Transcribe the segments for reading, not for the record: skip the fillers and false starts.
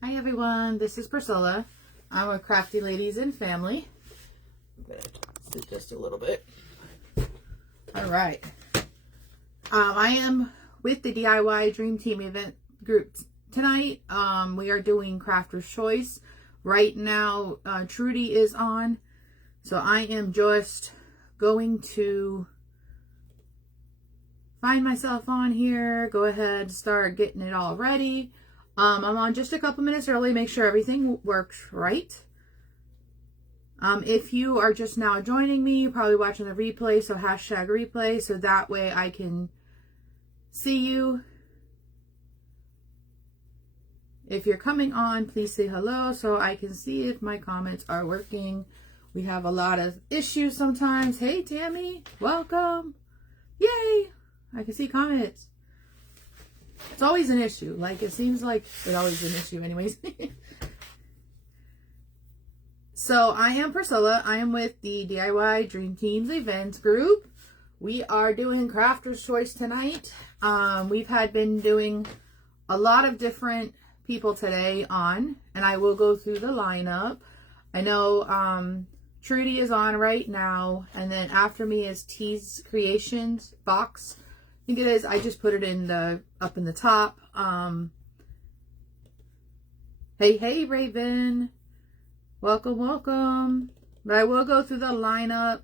Hi everyone, this is Priscilla. I'm with Crafty Ladies and Family. I'm gonna sit just a little bit. All right. I am with the DIY Dream Team event group tonight. We are doing Crafter's Choice. Right now, Trudy is on. So I am just going to find myself on here. Go ahead, start getting it all ready. I'm on just a couple minutes early, make sure everything works right. If you are just now joining me, you're probably watching the replay, so hashtag replay, so that way I can see you. If you're coming on, please say hello so I can see if my comments are working. We have a lot of issues sometimes. Hey, Tammy, welcome. Yay, I can see comments. It's always an issue. Like, it seems like it's always an issue anyways. So, I am Priscilla. I am with the DIY Dream Teams events group. We are doing Crafter's Choice tonight. We've been doing a lot of different people today on, and I will go through the lineup. I know Trudy is on right now, and then after me is T's Creations box. I think it is. I just put it in the up in the top. Hey Raven, welcome. But I will go through the lineup.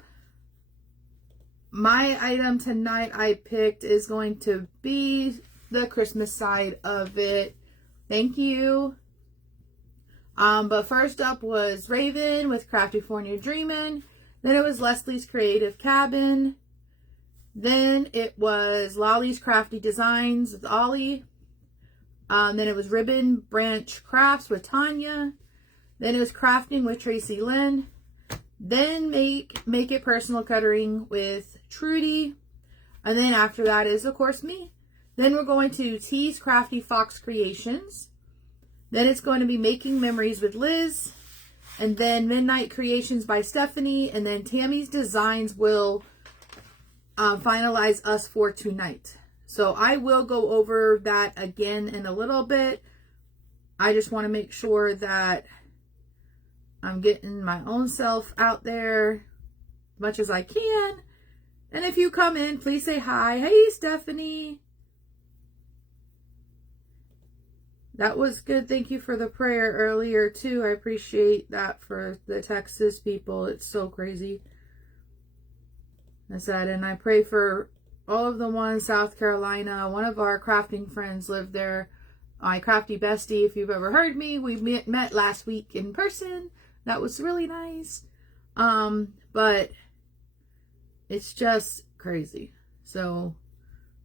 My item tonight I picked is going to be the Christmas side of it. Thank you. But first up was Raven with Craftyfornia Dreamin'. Then it was Leslie's Creative Cabin. Then it was Lolly's Crafty Designs with Ollie. Then it was Ribbon Branch Crafts with Tanya. Then it was Crafting with Tracy Lynn. Then Make It Personal Cuttering with Trudy. And then after that is, of course, me. Then we're going to T's Crafty Fox Creations. Then it's going to be Making Memories with Liz. And then Midnight Creations by Stephanie. And then Tammy's Designs will finalize us for tonight. So I will go over that again in a little bit. I just want to make sure that I'm getting my own self out there as much as I can. And if you come in, please say hi. Hey, Stephanie. That was good. Thank you for the prayer earlier too. I appreciate that for the Texas people. It's so crazy. I said, and I pray for all of the ones, South Carolina. One of our crafting friends lived there. My crafty bestie, if you've ever heard me, we met last week in person. That was really nice. But it's just crazy. So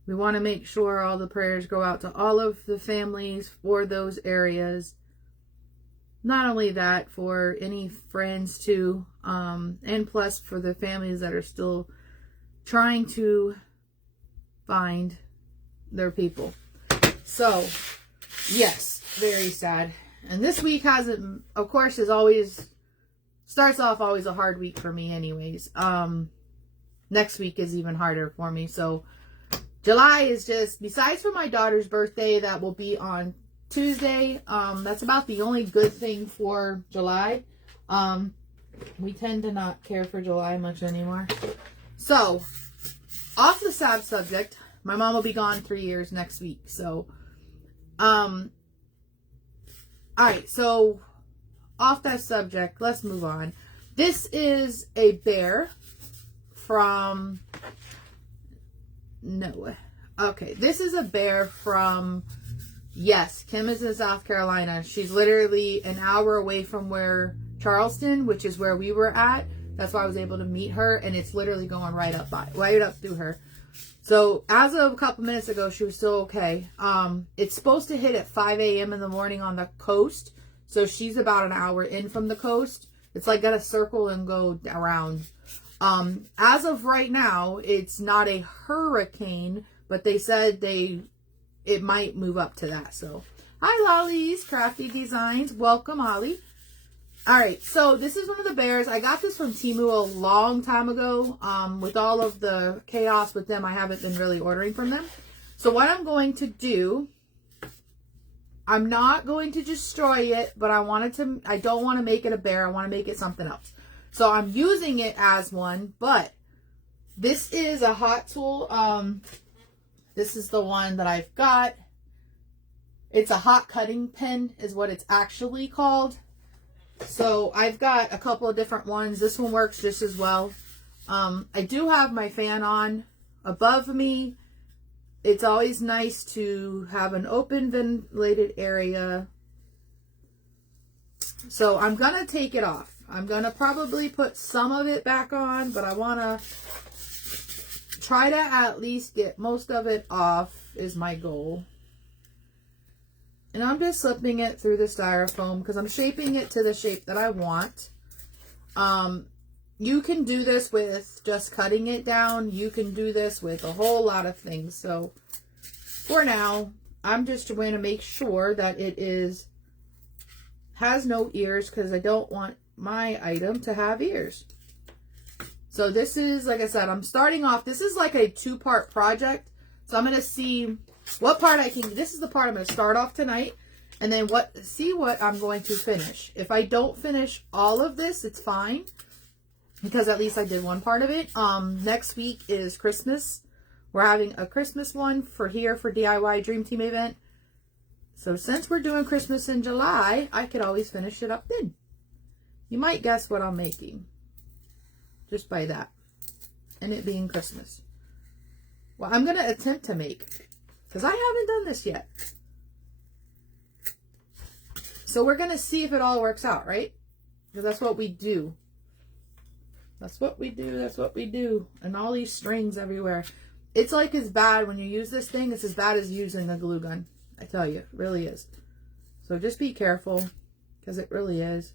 we want to make sure all the prayers go out to all of the families for those areas. Not only that, for any friends too, and plus for the families that are still trying to find their people. So, yes, very sad. And this week hasn't, of course, starts off always a hard week for me anyways. Next week is even harder for me. So, July is just, besides for my daughter's birthday, that will be on Tuesday. That's about the only good thing for July. We tend to not care for July much anymore. So, off the sad subject, my mom will be gone 3 years next week. So, alright, so off that subject, let's move on. This is a bear from, this is a bear from, yes, Kim is in South Carolina. She's literally an hour away from Charleston, which is where we were at. That's why I was able to meet her, and it's literally going right up through her. So as of a couple minutes ago, she was still okay. It's supposed to hit at 5 a.m. in the morning on the coast. So she's about an hour in from the coast. It's like got to circle and go around. As of right now, it's not a hurricane, but they said it might move up to that. So hi, Lolly's Crafty Designs. Welcome, Ollie. All right, so this is one of the bears. I got this from Temu a long time ago. With all of the chaos with them, I haven't been really ordering from them. So what I'm going to do, I'm not going to destroy it, but I don't want to make it a bear. I want to make it something else. So I'm using it as one, but this is a hot tool. This is the one that I've got. It's a hot cutting pen is what it's actually called. So I've got a couple of different ones. This one works just as well. I do have my fan on above me. It's always nice to have an open ventilated area. So I'm going to take it off. I'm going to probably put some of it back on, but I want to try to at least get most of it off is my goal. And I'm just slipping it through the styrofoam because I'm shaping it to the shape that I want. You can do this with just cutting it down. You can do this with a whole lot of things. So for now, I'm just going to make sure that it has no ears because I don't want my item to have ears. So this is, like I said, I'm starting off. This is like a 2-part project. So I'm going to see what part I can, this is the part I'm going to start off tonight. And then see what I'm going to finish. If I don't finish all of this, it's fine. Because at least I did one part of it. Next week is Christmas. We're having a Christmas one for DIY Dream Team event. So since we're doing Christmas in July, I could always finish it up then. You might guess what I'm making. Just by that. And it being Christmas. Well, I'm going to attempt to make. Because I haven't done this yet. So we're going to see if it all works out, right? Because that's what we do. That's what we do. That's what we do. And all these strings everywhere. It's like as bad when you use this thing. It's as bad as using a glue gun. I tell you. It really is. So just be careful. Because it really is.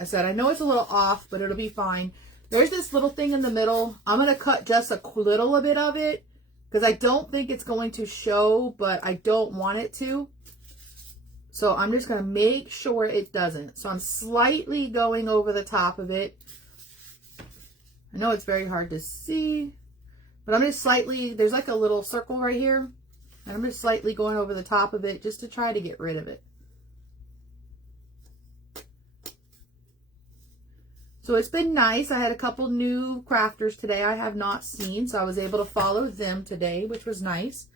I said, I know it's a little off. But it'll be fine. There's this little thing in the middle. I'm going to cut just a little bit of it. Because I don't think it's going to show. But I don't want it to. So I'm just going to make sure it doesn't. So I'm slightly going over the top of it. I know it's very hard to see. But I'm just slightly, there's like a little circle right here. And I'm just slightly going over the top of it just to try to get rid of it. So it's been nice. I had a couple new crafters today I have not seen. So I was able to follow them today, which was nice.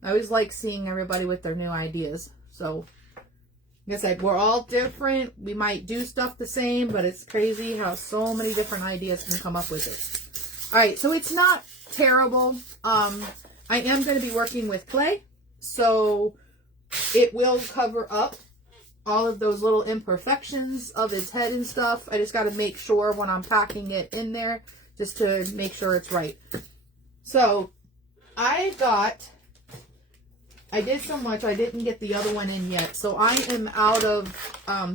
I always like seeing everybody with their new ideas. So like I said, we're all different. We might do stuff the same, but it's crazy how so many different ideas can come up with it. All right, so it's not terrible. I am going to be working with clay, so it will cover up all of those little imperfections of its head and stuff. I just got to make sure when I'm packing it in there, just to make sure it's right. So I did so much, I didn't get the other one in yet. So I am out of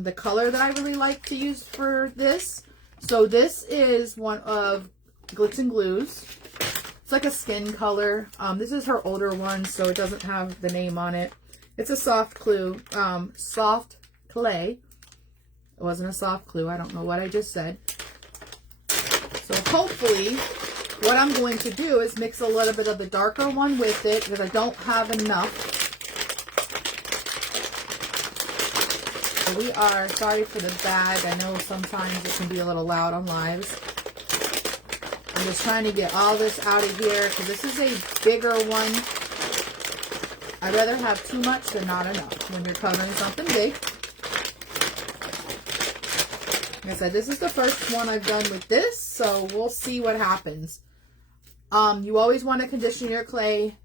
the color that I really like to use for this. So this is one of Glitz and Glue's. It's like a skin color. This is her older one, so it doesn't have the name on it. It's a soft clay. It wasn't a soft glue. I don't know what I just said. So hopefully what I'm going to do is mix a little bit of the darker one with it because I don't have enough. So we are, sorry for the bag. I know sometimes it can be a little loud on lives. I'm just trying to get all this out of here because this is a bigger one. I'd rather have too much than not enough when you're covering something big. Like I said, this is the first one I've done with this, so we'll see what happens. You always want to condition your clay.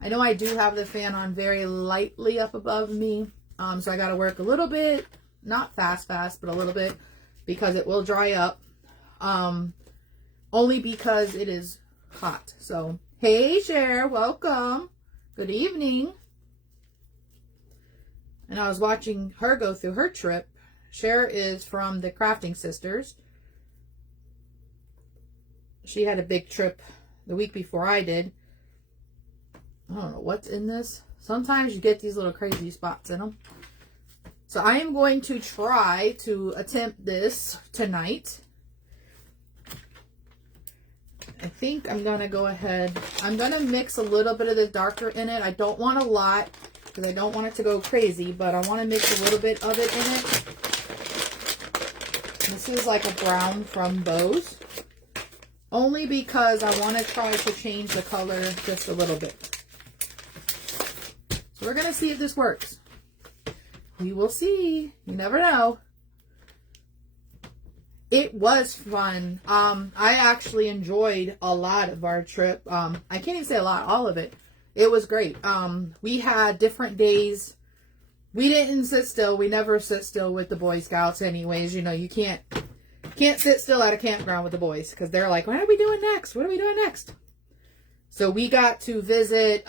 I know I do have the fan on very lightly up above me, so I got to work a little bit, not fast, but a little bit, because it will dry up, only because it is hot. So, hey, Cher, welcome. Good evening. And I was watching her go through her trip. Cher is from the Crafting Sisters. She had a big trip the week before I did. I don't know what's in this. Sometimes you get these little crazy spots in them. So I am going to try to attempt this tonight. I think I'm going to go ahead. I'm going to mix a little bit of the darker in it. I don't want a lot because I don't want it to go crazy, but I want to mix a little bit of it in it. This is like a brown from Bose. Only because I want to try to change the color just a little bit. So we're going to see if this works. We will see. You never know. It was fun. I actually enjoyed a lot of our trip. I can't even say a lot, all of it. It was great. We had different days. We didn't sit still. We never sit still with the Boy Scouts anyways. You know, you can't sit still at a campground with the boys because they're like, what are we doing next? What are we doing next? So we got to visit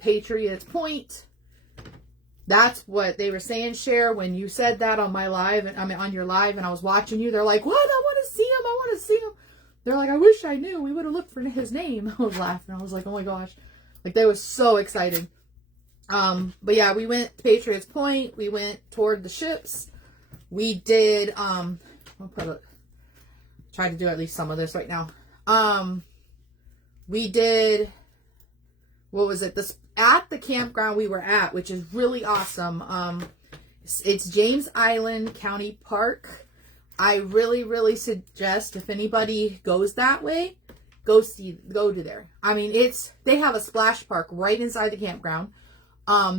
Patriots Point. That's what they were saying, Cher, when you said that on my live, and I mean on your live, and I was watching you. They're like, what? I want to see him. I want to see him. They're like, I wish I knew. We would have looked for his name. I was laughing. I was like, oh my gosh. Like, they were so excited. But yeah, we went to Patriots Point. We went toward the ships. We did, I'll try to do at least some of this right now. We did, what was it? At the campground we were at, which is really awesome. It's James Island County Park. I really, really suggest if anybody goes that way, go to there. I mean, they have a splash park right inside the campground.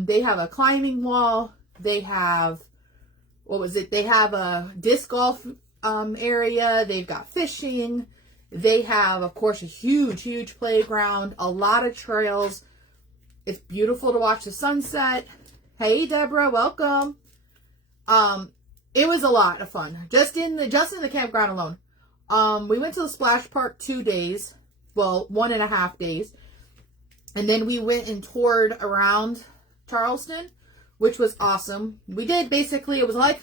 They have a climbing wall. They have, they have a disc golf area. They've got fishing. They have, of course, a huge, huge playground, a lot of trails. It's beautiful to watch the sunset. Hey, Deborah, welcome. It was a lot of fun. Just in the campground alone. We went to the splash park 2 days. Well, 1.5 days. And then we went and toured around Charleston, which was awesome. We did basically, it was like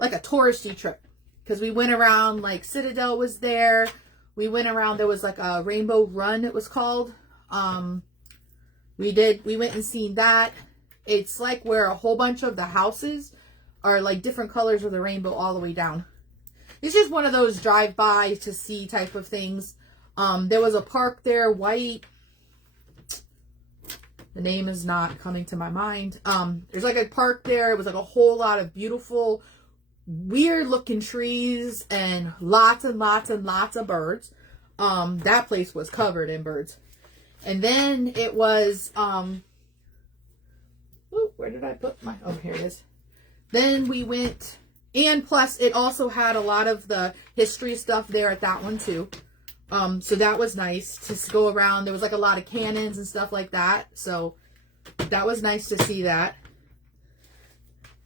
a touristy trip. Because we went around, like Citadel was there. We went around, there was like a Rainbow Run, it was called. We went and seen that. It's like where a whole bunch of the houses are like different colors of the rainbow all the way down. It's just one of those drive-by to see type of things. There was a park there, white. The name is not coming to my mind. There's like a park there. It was like a whole lot of beautiful, weird looking trees and lots and lots and lots of birds. That place was covered in birds. And then it was, where did I put my, oh, here it is. Then we went, and plus it also had a lot of the history stuff there at that one too. So that was nice to go around. There was like a lot of cannons and stuff like that. So that was nice to see that.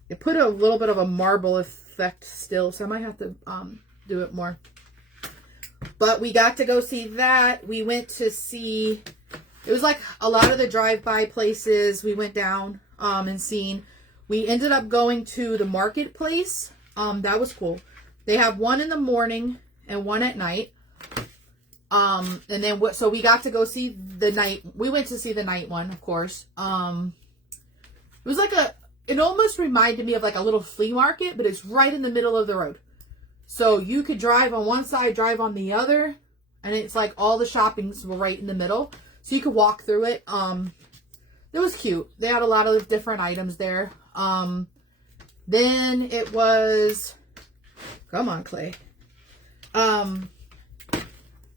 It put a little bit of a marble effect still, so I might have to do it more. But we got to go see that. We went to see, it was like a lot of the drive-by places we went down and seen. We ended up going to the marketplace. That was cool. They have one in the morning and one at night. And then so we got to go see the night. We went to see the night one, of course. It was like it almost reminded me of like a little flea market, but it's right in the middle of the road. So you could drive on one side, drive on the other, and it's like all the shopping's right in the middle. So you could walk through it. It was cute. They had a lot of different items there. Then it was, come on, Clay. All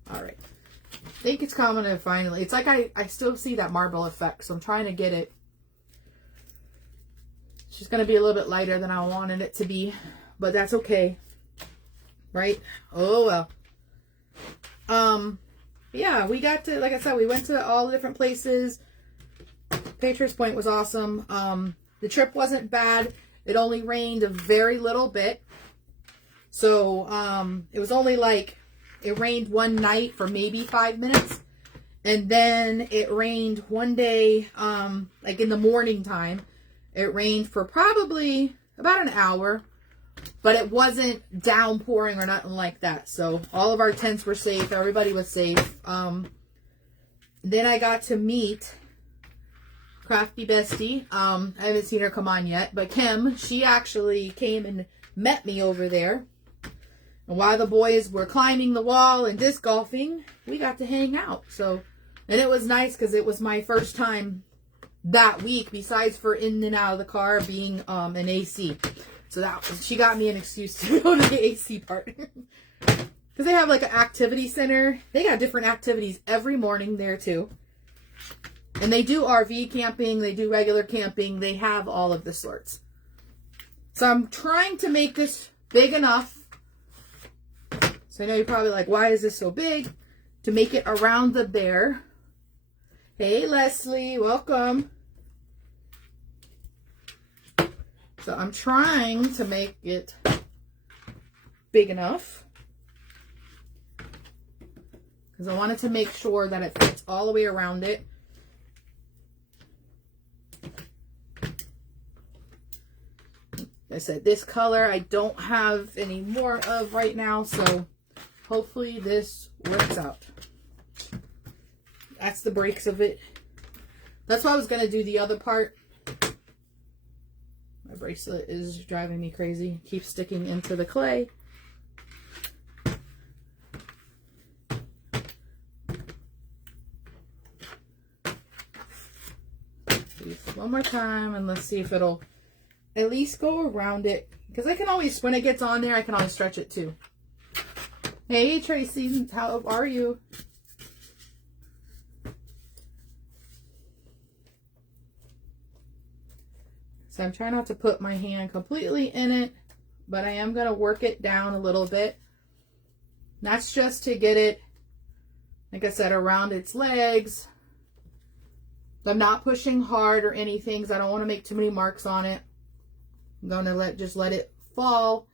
right. I think it's coming to finally. It's like I still see that marble effect, so I'm trying to get it. It's just going to be a little bit lighter than I wanted it to be, but that's okay. Right? Oh, well. Yeah, we got to, like I said, we went to all the different places. Patriots Point was awesome. The trip wasn't bad. It only rained a very little bit. So, it was only like, it rained one night for maybe 5 minutes. And then it rained one day, like in the morning time. It rained for probably about an hour. But it wasn't downpouring or nothing like that. So all of our tents were safe. Everybody was safe. Then I got to meet Crafty Bestie. I haven't seen her come on yet. But Kim, she actually came and met me over there. And while the boys were climbing the wall and disc golfing, we got to hang out. So, and it was nice because it was my first time that week, besides for in and out of the car being an AC. So she got me an excuse to go to the AC part. Because they have like an activity center. They got different activities every morning there too. And they do RV camping. They do regular camping. They have all of the sorts. So I'm trying to make this big enough. So I know you're probably like, why is this so big? To make it around the bear. Hey, Leslie, welcome. So I'm trying to make it big enough. Because I wanted to make sure that it fits all the way around it. I said this color I don't have any more of right now, so hopefully this works out. That's the breaks of it. That's why I was going to do the other part. My bracelet is driving me crazy. Keeps sticking into the clay. One more time, and let's see if it'll at least go around it, because I can always, when it gets on there, I can always stretch it too. Hey Tracy, how are you? So I'm trying not to put my hand completely in it, but I am going to work it down a little bit. That's just to get it, like I said, around its legs. I'm not pushing hard or anything because I don't want to make too many marks on it. I'm going to just let it fall.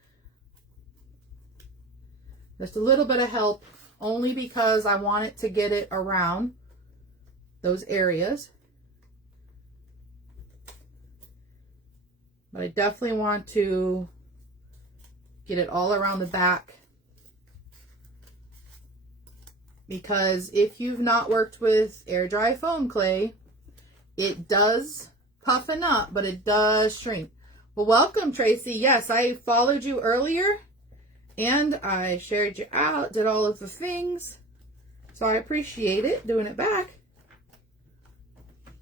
Just a little bit of help, only because I want it to get it around those areas. But I definitely want to get it all around the back. Because if you've not worked with air dry foam clay, it does puffen up, but it does shrink. Well, welcome, Tracy. Yes, I followed you earlier, and I shared you out, did all of the things. So I appreciate it, doing it back.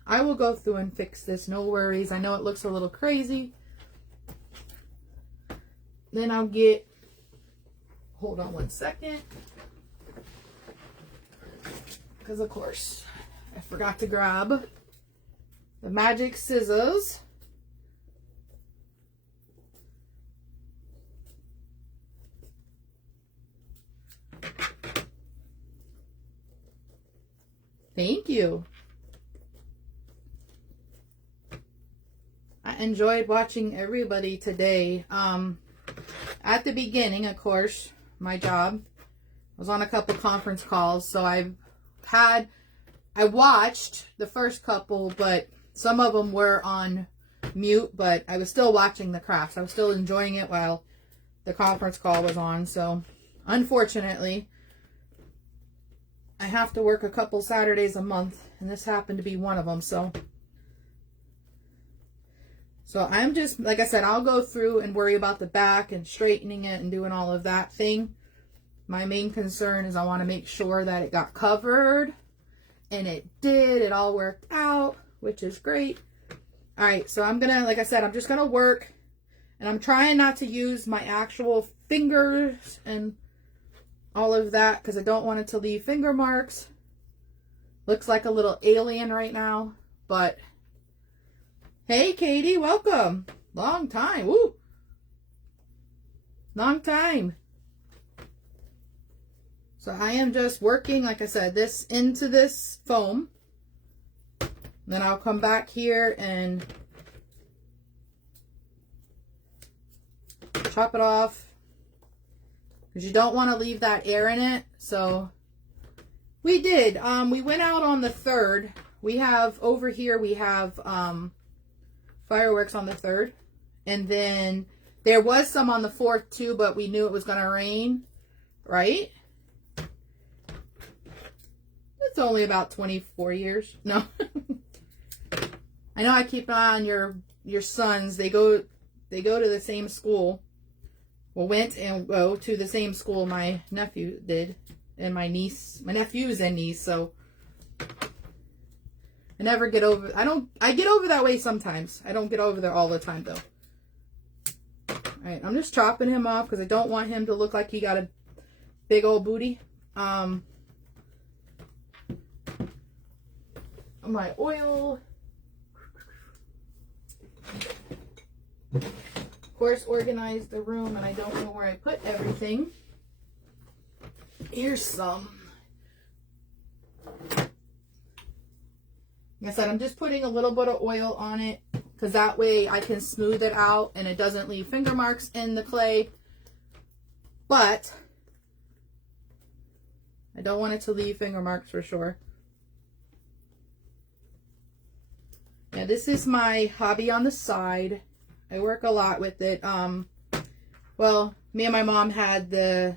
I will go through and fix this, no worries. I know it looks a little crazy. Then I'll get, hold on one second. Because, of course, I forgot to grab the magic scissors. Thank you. I enjoyed watching everybody today. At the beginning, of course, my job, I was on a couple conference calls, so I watched the first couple, but some of them were on mute, but I was still watching the crafts. I was still enjoying it while the conference call was on. So unfortunately, I have to work a couple Saturdays a month, and this happened to be one of them. So I'm just, like I said, I'll go through and worry about the back and straightening it and doing all of that thing. My main concern is I want to make sure that it got covered, and it did. It all worked out, which is great. All right, so I'm going to, like I said, I'm just going to work, and I'm trying not to use my actual fingers and all of that because I don't want it to leave finger marks. Looks like a little alien right now, but hey, Katie, welcome. Long time. Woo. Long time. So I am just working, like I said, this into this foam. Then I'll come back here and chop it off, because you don't want to leave that air in it. So we did. We went out on the 3rd. We have over here, we have fireworks on the 3rd. And then there was some on the 4th too, but we knew it was going to rain, right? It's only about 24 years. No. I know I keep an eye on your sons. They go to the same school. Well, went and go to the same school my nephew did, and my nephews and niece. So I never get over, I get over that way sometimes. I don't get over there all the time though. Alright, I'm just chopping him off because I don't want him to look like he got a big old booty. My oil. Of course, organize the room and I don't know where I put everything. Here's some. Like I said, I'm just putting a little bit of oil on it because that way I can smooth it out and it doesn't leave finger marks in the clay. But I don't want it to leave finger marks for sure. Now this is my hobby on the side. I work a lot with it. Well, me and my mom had the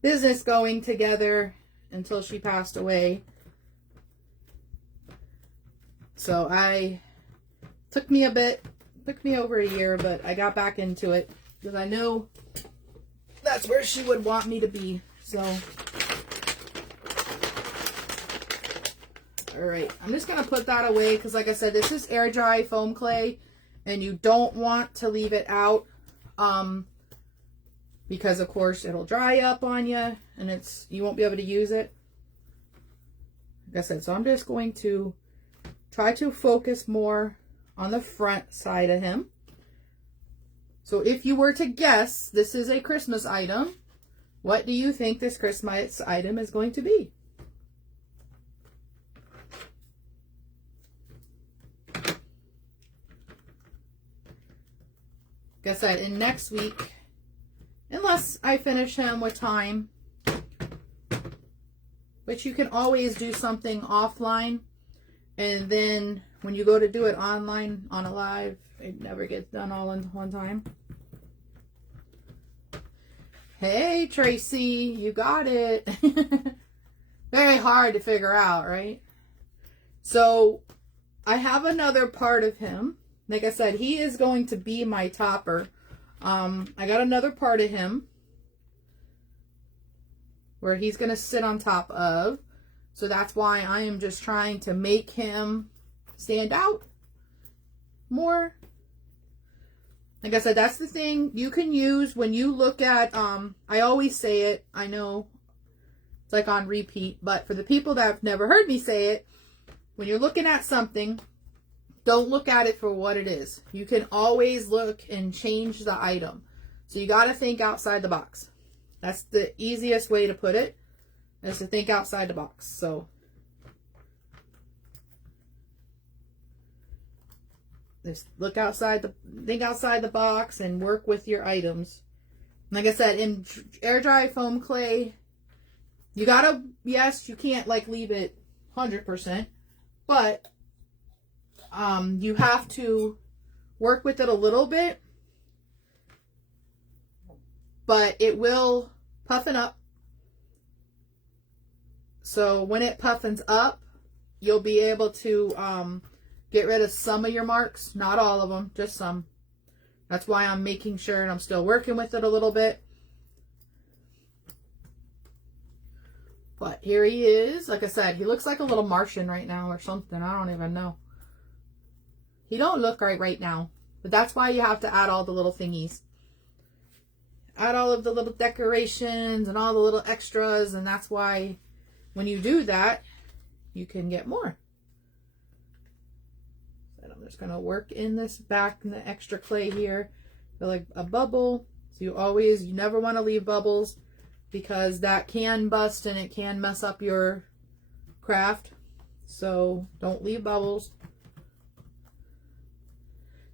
business going together until she passed away. So took me over a year, but I got back into it because I know that's where she would want me to be. So, all right, I'm just going to put that away because like I said, this is air dry foam clay and you don't want to leave it out because of course it'll dry up on you and you won't be able to use it. Like I said, so I'm just going to try to focus more on the front side of him. So if you were to guess this is a Christmas item, what do you think this Christmas item is going to be? Like I said, in next week, unless I finish him with time, which you can always do something offline, and then when you go to do it online on a live, it never gets done all in one time. Hey, Tracy, you got it. Very hard to figure out, right? So I have another part of him. Like I said, he is going to be my topper. I got another part of him where he's going to sit on top of. So that's why I am just trying to make him stand out more. Like I said, that's the thing you can use when you look at, I always say it, I know it's like on repeat, but for the people that have never heard me say it, when you're looking at something, don't look at it for what it is. You can always look and change the item. So you got to think outside the box. That's the easiest way to put it, is to think outside the box. So just think outside the box and work with your items. Like I said, in air dry foam clay, you gotta, yes, you can't like leave it 100%, but you have to work with it a little bit, but it will puffen up. So when it puffens up, you'll be able to get rid of some of your marks, not all of them, just some. That's why I'm making sure and I'm still working with it a little bit. But here he is. Like I said, he looks like a little Martian right now or something. I don't even know. He don't look right now. But that's why you have to add all the little thingies. Add all of the little decorations and all the little extras. And that's why when you do that, you can get more. And I'm just going to work in this back in the extra clay here. Feel like a bubble. So you never want to leave bubbles because that can bust and it can mess up your craft. So don't leave bubbles.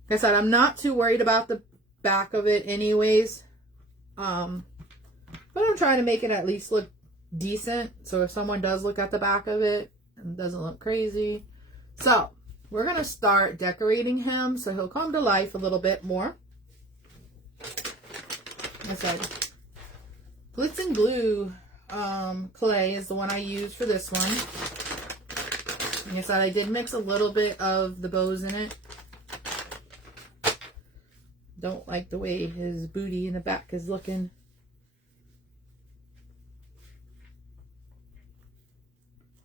Like I said, I'm not too worried about the back of it anyways. But I'm trying to make it at least look decent. So if someone does look at the back of it, it doesn't look crazy. So we're going to start decorating him so he'll come to life a little bit more. Like I said, Glitz and Glue clay is the one I use for this one. Like I said, I did mix a little bit of the bows in it. Don't like the way his booty in the back is looking.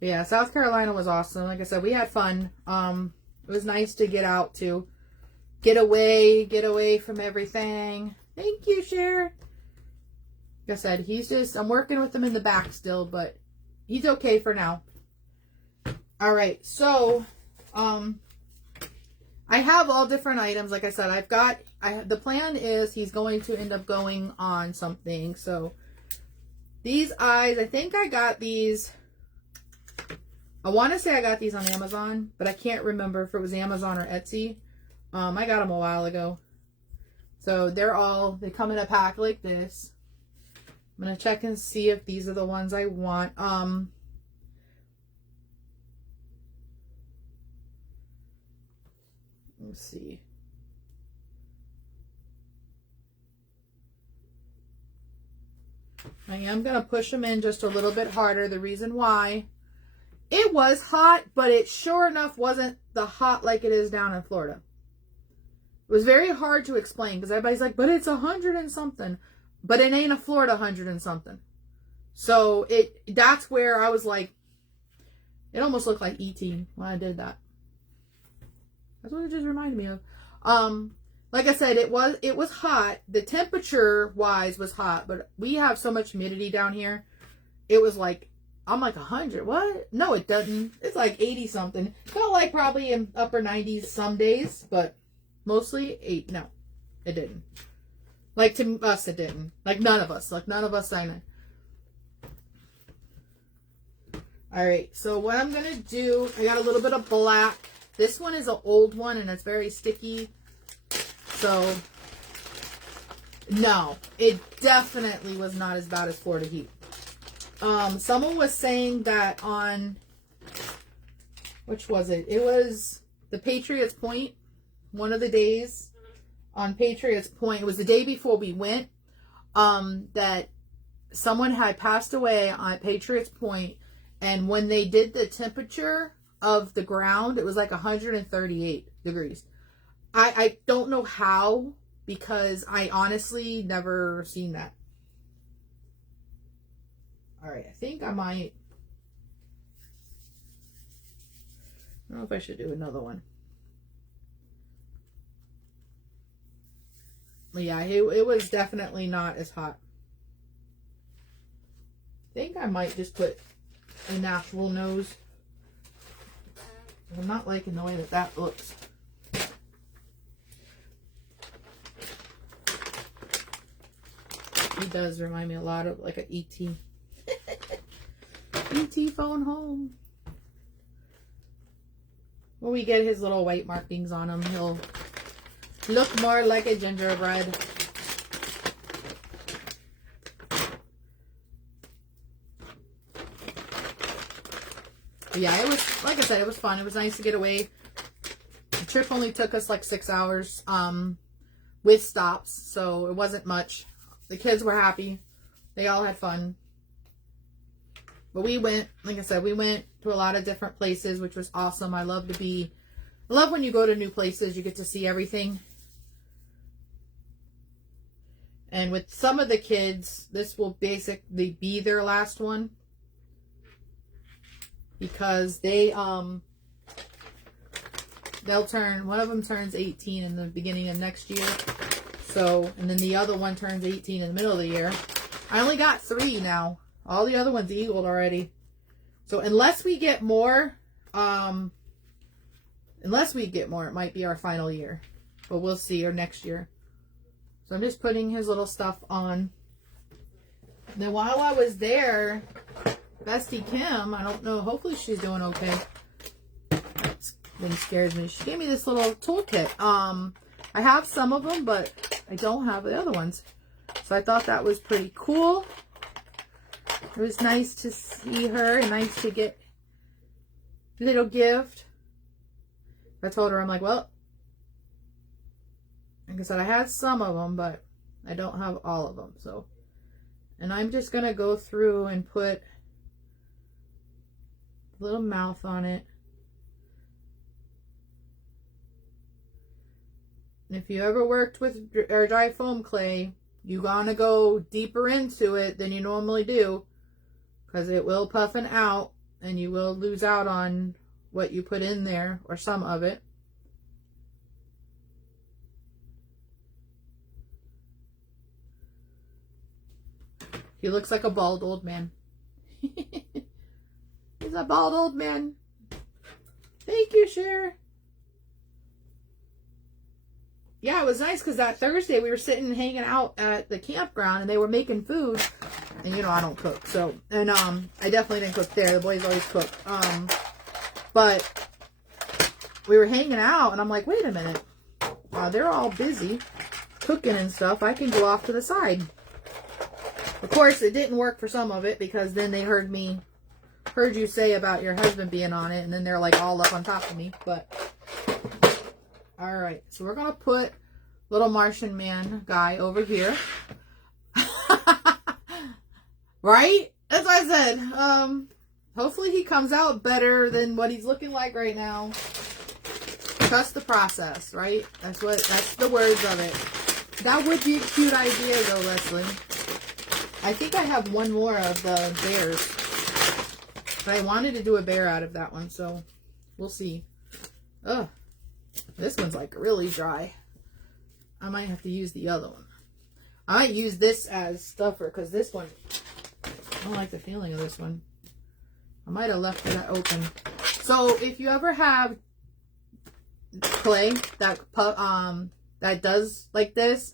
Yeah, South Carolina was awesome. Like I said, we had fun. It was nice to get out to get away from everything. Thank you, Cher. Like I said, I'm working with him in the back still, but he's okay for now. All right, so, I have all different items. Like I said, the plan is he's going to end up going on something. So, these eyes, I think I got these. I want to say I got these on Amazon, but I can't remember if it was Amazon or Etsy. I got them a while ago. So they come in a pack like this. I'm going to check and see if these are the ones I want. Let's see. I am going to push them in just a little bit harder. The reason why, it was hot, but it sure enough wasn't the hot like it is down in Florida. It was very hard to explain because everybody's like, but it's 100 and something. But it ain't a Florida 100 and something. So that's where I was like, it almost looked like E.T. when I did that. That's what it just reminded me of. Like I said, it was hot. The temperature wise was hot, but we have so much humidity down here. It was like, I'm like 100. What? No, it doesn't. It's like 80 something. Felt like probably in upper 90s some days, but mostly 8. No, it didn't. Like to us, it didn't. Like none of us. I know. All right. So what I'm going to do, I got a little bit of black. This one is an old one and it's very sticky. So no, it definitely was not as bad as Florida heat. Someone was saying that on, which was it? It was the Patriots Point, one of the days on Patriots Point. It was the day before we went, that someone had passed away on Patriots Point, and when they did the temperature of the ground, it was like 138 degrees. I don't know how, because I honestly never seen that. All right, I think I might. I don't know if I should do another one. But yeah, it was definitely not as hot. I think I might just put a natural nose. I'm not liking the way that looks. He does remind me a lot of like an E.T. E.T. phone home. When we get his little white markings on him, he'll look more like a gingerbread. But yeah, it was, like I said, it was fun. It was nice to get away. The trip only took us like 6 hours with stops, so it wasn't much. The kids were happy. They all had fun. But we went, like I said, we went to a lot of different places, which was awesome. I love when you go to new places, you get to see everything. And with some of the kids, this will basically be their last one. Because they'll turn, one of them turns 18 in the beginning of next year. So, and then the other one turns 18 in the middle of the year. I only got 3 now. All the other ones eagled already. So unless we get more, it might be our final year. But we'll see, or next year. So I'm just putting his little stuff on. And then while I was there, Bestie Kim, I don't know, hopefully she's doing okay. That thing scares me. She gave me this little toolkit. I have some of them, but I don't have the other ones. So I thought that was pretty cool. It was nice to see her and nice to get a little gift. I told her, I'm like, well, like I said, I had some of them, but I don't have all of them. So, and I'm just going to go through and put a little mouth on it. And if you ever worked with dry foam clay, you're going to go deeper into it than you normally do, because it will puffin out. and you will lose out on what you put in there, or some of it. He looks like a bald old man. He's a bald old man. Thank you, Cher. Yeah, it was nice because that Thursday we were sitting hanging out at the campground and they were making food. And you know I don't cook, so, and I definitely didn't cook there. The boys always cook. But we were hanging out and I'm like, wait a minute. They're all busy cooking and stuff. I can go off to the side. Of course, it didn't work for some of it because then they heard you say about your husband being on it, and then they're like all up on top of me. But all right, so we're gonna put little Martian man guy over here. Right? That's what I said. Hopefully he comes out better than what he's looking like right now. Trust the process, right? That's the words of it. That would be a cute idea though, Leslie. I think I have one more of the bears. But I wanted to do a bear out of that one, so we'll see. Ugh. This one's like really dry. I might have to use the other one. I might use this as stuffer because this one, I don't like the feeling of this one. I might have left that open. So if you ever have clay that does like this,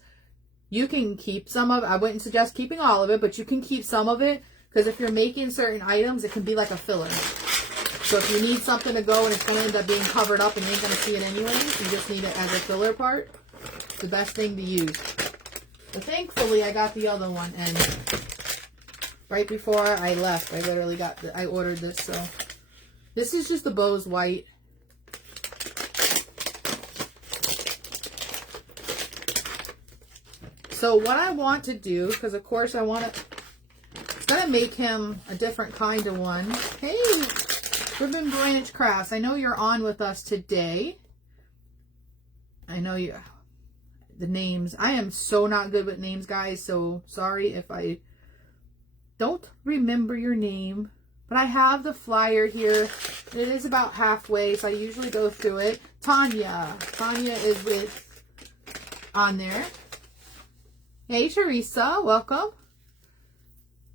you can keep some of it. I wouldn't suggest keeping all of it, but you can keep some of it because if you're making certain items, it can be like a filler. So if you need something to go and it's going to end up being covered up and you ain't going to see it anyways, you just need it as a filler part. It's the best thing to use. But thankfully, I got the other one, and right before I left, I literally I ordered this. So this is just the Bose White. So what I want to do, because of course I want to make him a different kind of one. Hey, Ribbon Branch Crafts, I know you're on with us today. I know you, the names. I am so not good with names, guys, so sorry if I don't remember your name. But I have the flyer here. It is about halfway, so I usually go through it. Tanya. Tanya is on there. Hey, Teresa, welcome.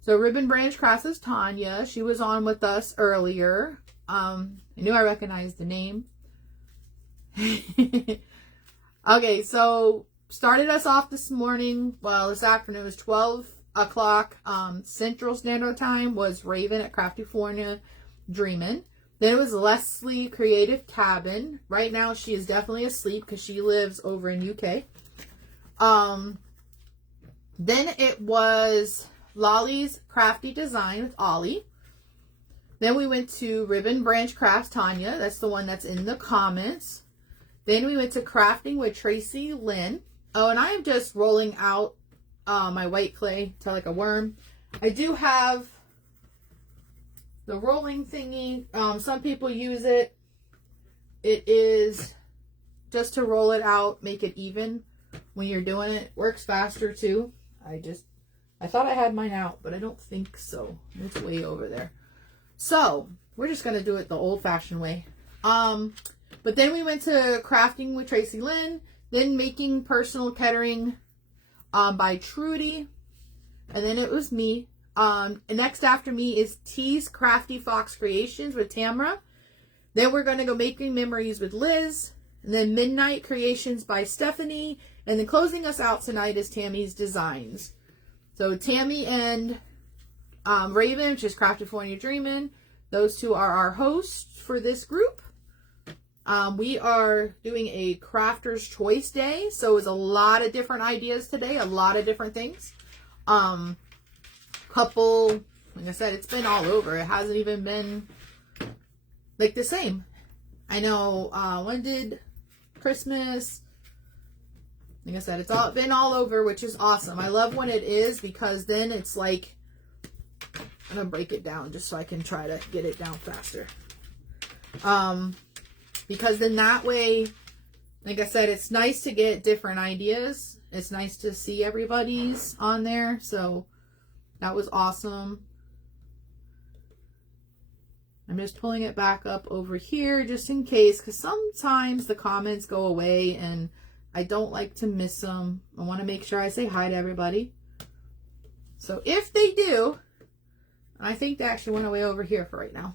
So Ribbon Branch Crafts is Tanya. She was on with us earlier. I knew I recognized the name. Okay, so started us off this morning. Well, this afternoon. It was 12 o'clock Central Standard Time. Was Raven at Craftyfornia Dreamin'. Then it was Leslie Creative Cabin. Right now she is definitely asleep because she lives over in UK. Then it was Lolly's Crafty Design with Ollie. Then we went to Ribbon Branch Crafts, Tanya. That's the one that's in the comments. Then we went to Crafting with Tracy Lynn. Oh, and I am just rolling out my white clay to like a worm. I do have the rolling thingy. Some people use it. It is just to roll it out, make it even when you're doing it. Works faster too. I thought I had mine out, but I don't think so. It's way over there. So we're just going to do it the old fashioned way. But then we went to Crafting with Tracy Lynn, then Making Personal Kettering by Trudy. And then it was me. Next after me is T's Crafty Fox Creations with Tamra. Then we're going to go Making Memories with Liz. And then Midnight Creations by Stephanie. And then closing us out tonight is Tammy's Designs. So Tammy and Raven, which is Craftyfornia Dreamin'. Those two are our hosts for this group. We are doing a Crafter's Choice Day. So it's a lot of different ideas today. A lot of different things. Couple, like I said, it's been all over. It hasn't even been like the same. I know, when did Christmas? Like I said, it's all been all over, which is awesome. I love when it is because then it's like, I'm going to break it down just so I can try to get it down faster. Because then that way, like I said, it's nice to get different ideas. It's nice to see everybody's on there. So that was awesome. I'm just pulling it back up over here just in case, because sometimes the comments go away and I don't like to miss them. I want to make sure I say hi to everybody. So if they do, I think they actually went away over here for right now.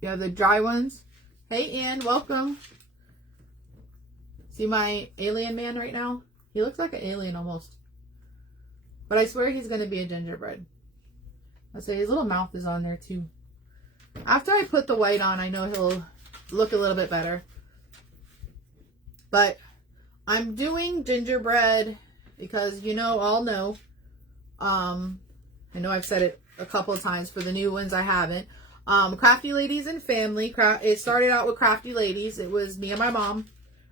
You have the dry ones. Hey, Ann, welcome. See my alien man right now? He looks like an alien almost. But I swear he's going to be a gingerbread. I'll say his little mouth is on there too. After I put the white on, I know he'll look a little bit better. But I'm doing gingerbread because all know. I know I've said it a couple of times. For the new ones, I haven't. Crafty Ladies and Family. It started out with Crafty Ladies. It was me and my mom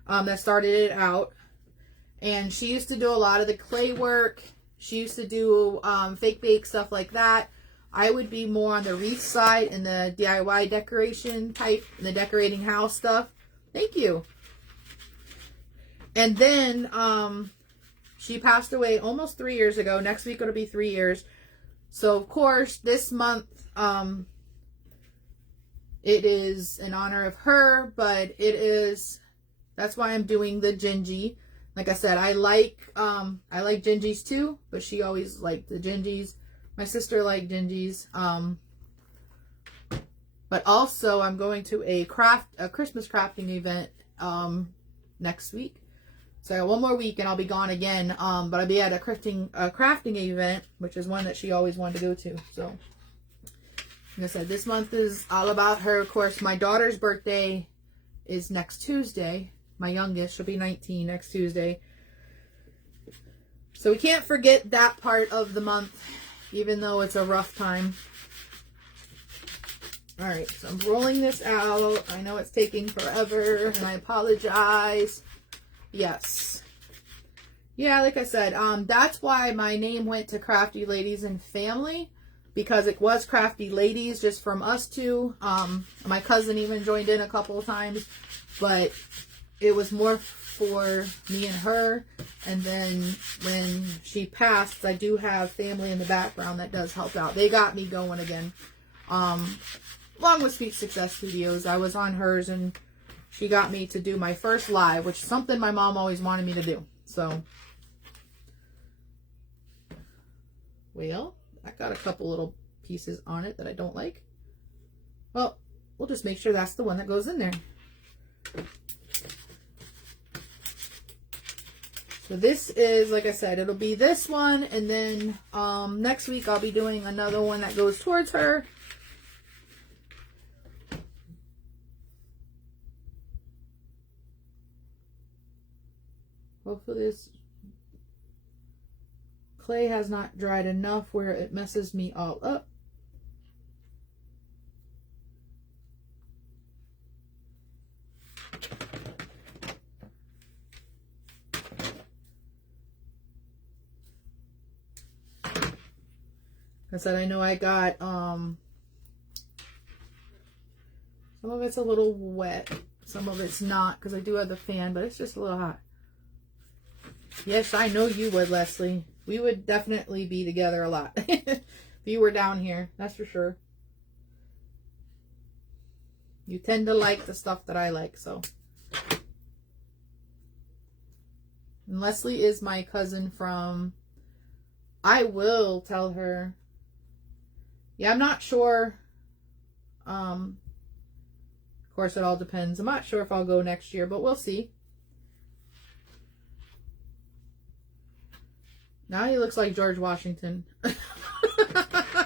that started it out. And she used to do a lot of the clay work. She used to do fake bake, stuff like that. I would be more on the wreath side and the DIY decoration type, and the decorating house stuff. Thank you. And then she passed away almost 3 years ago. Next week it'll be 3 years. So of course this month it is in honor of her, but that's why I'm doing the Gingie. Like I said, I like Gingies too, but she always liked the Gingies. My sister liked Gingies. But also I'm going to a Christmas crafting event next week. So I got one more week and I'll be gone again. But I'll be at a crafting event, which is one that she always wanted to go to. So like I said, this month is all about her. Of course, my daughter's birthday is next Tuesday. My youngest, she'll be 19 next Tuesday. So we can't forget that part of the month, even though it's a rough time. Alright, so I'm rolling this out. I know it's taking forever, and I apologize. Yes. Yeah, like I said, that's why my name went to Crafty Ladies and Family, because it was Crafty Ladies just from us two. My cousin even joined in a couple of times, but it was more for me and her. And then when she passed, I do have family in the background that does help out. They got me going again. Along with Sweet Success Studios, I was on hers and she got me to do my first live, which is something my mom always wanted me to do. So, well, I got a couple little pieces on it that I don't like. Well, we'll just make sure that's the one that goes in there. So this is, like I said, it'll be this one, and then next week I'll be doing another one that goes towards her. Hopefully this clay has not dried enough where it messes me all up. I said, I know I got, some of it's a little wet, some of it's not, because I do have the fan, but it's just a little hot. Yes, I know you would, Leslie. We would definitely be together a lot if you were down here, that's for sure. You tend to like the stuff that I like, so. And Leslie is my cousin from, I will tell her. Yeah, I'm not sure. Of course, it all depends. I'm not sure if I'll go next year, but we'll see. Now he looks like George Washington.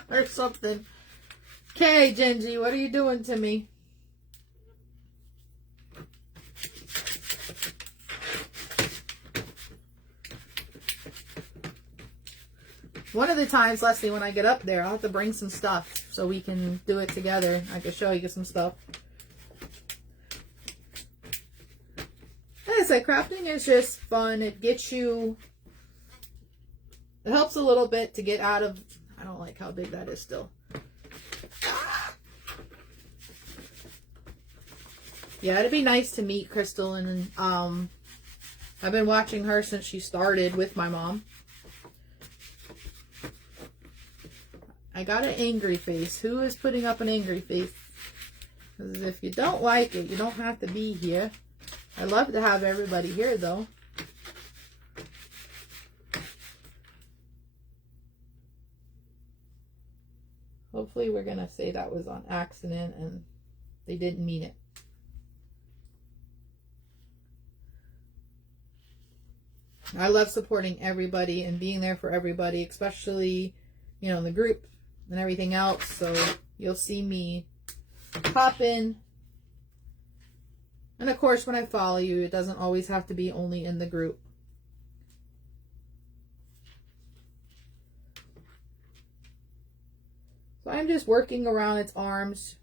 Or something. Okay, Gingie, what are you doing to me? One of the times, Leslie, when I get up there, I'll have to bring some stuff so we can do it together. I can show you some stuff. Like I said, crafting is just fun. It gets you... It helps a little bit to get out of... I don't like how big that is still. Yeah, it'd be nice to meet Crystal. And I've been watching her since she started with my mom. I got an angry face. Who is putting up an angry face? Because if you don't like it, you don't have to be here. I love to have everybody here, though. Hopefully we're going to say that was on accident and they didn't mean it. I love supporting everybody and being there for everybody, especially, you know, in the group and everything else. So you'll see me pop in. And of course, when I follow you, it doesn't always have to be only in the group. So I'm just working around its arms.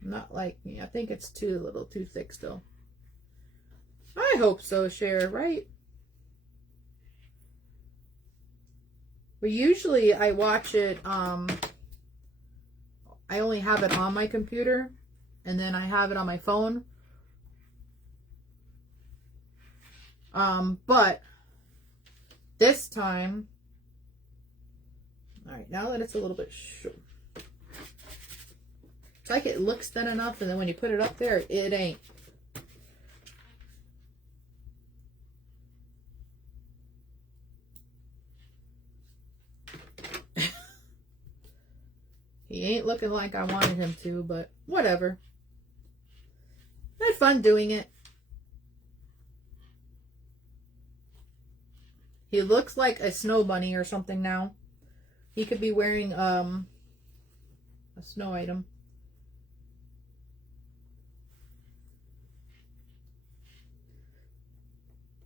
Not like me. I think it's a little too thick still. I hope so, Cher, right? But usually I watch it, I only have it on my computer, and then I have it on my phone. But this time, all right, now that it's a little bit short, it's like it looks thin enough, and then when you put it up there, it ain't. He ain't looking like I wanted him to, but whatever. I had fun doing it. He looks like a snow bunny or something now. He could be wearing a snow item.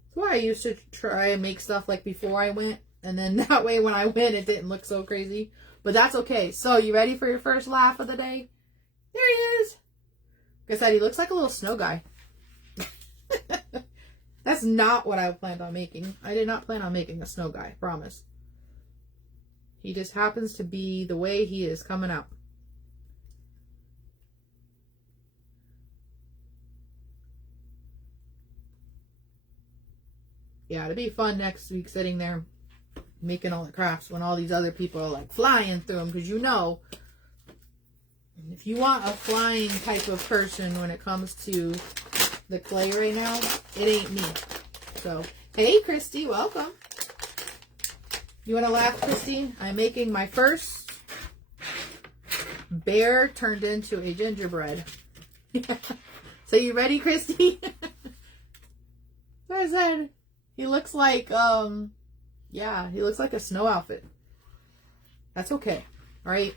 That's why I used to try and make stuff like before I went. And then that way when I went, it didn't look so crazy. But that's okay. So, you ready for your first laugh of the day? There he is. Like I said, he looks like a little snow guy. That's not what I planned on making. I did not plan on making a snow guy, promise. He just happens to be the way he is coming out. Yeah, it'll be fun next week sitting there making all the crafts when all these other people are like flying through them, because you know, if you want a flying type of person when it comes to the clay right now, it ain't me. So, hey Christy, welcome. You want to laugh, Christy? I'm making my first bear turned into a gingerbread. So you ready, Christy? So I said, he looks like yeah, he looks like a snow outfit. That's okay. All right.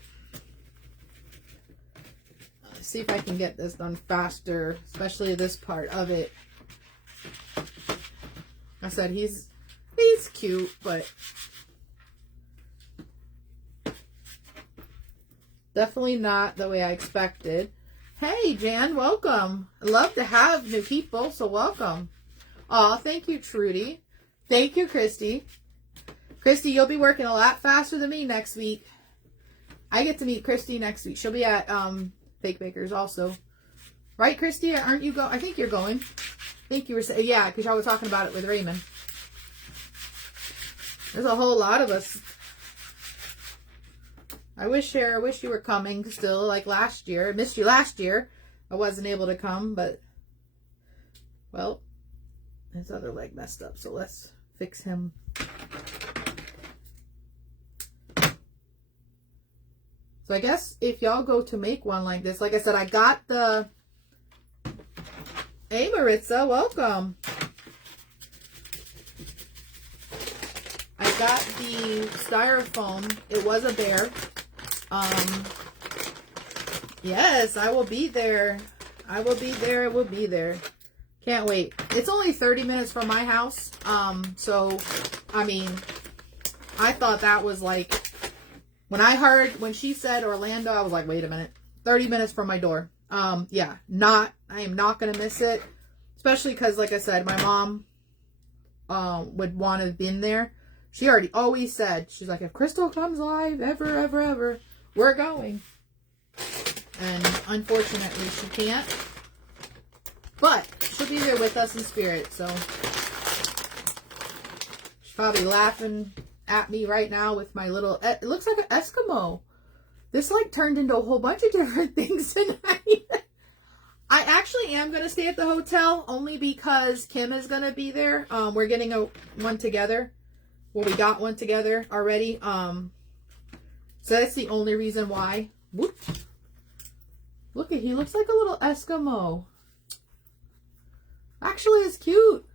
Let's see if I can get this done faster, especially this part of it. I said he's cute, but definitely not the way I expected. Hey, Jan, welcome. I love to have new people, so welcome. Aw, thank you, Trudy. Thank you, Christy. Christy, you'll be working a lot faster than me next week. I get to meet Christy next week. She'll be at Fake Bakers also. Right, Christy? Aren't you going? I think you're going. I think you were saying, yeah, because y'all were talking about it with Raymond. There's a whole lot of us. I wish you were coming still, like last year. I missed you last year. I wasn't able to come, but, well, his other leg messed up, so let's fix him. So I guess if y'all go to make one like this, like I said, I got the... Hey, Maritza, welcome. I got the styrofoam. It was a bear. Yes, I will be there. I will be there. I will be there. Can't wait. It's only 30 minutes from my house. So, I mean, I thought that was like... When she said Orlando, I was like, wait a minute. 30 minutes from my door. Yeah, I am not going to miss it. Especially because, like I said, my mom would want to have been there. She always said, she's like, if Crystal comes live, ever, we're going. And unfortunately, she can't. But she'll be there with us in spirit, so she's probably laughing at me right now with my little, it looks like an Eskimo. This like turned into a whole bunch of different things tonight. I actually am going to stay at the hotel only because Kim is going to be there. We're getting one together. Well, we got one together already. So that's the only reason why. Whoop. Look at, he looks like a little Eskimo. Actually, it's cute.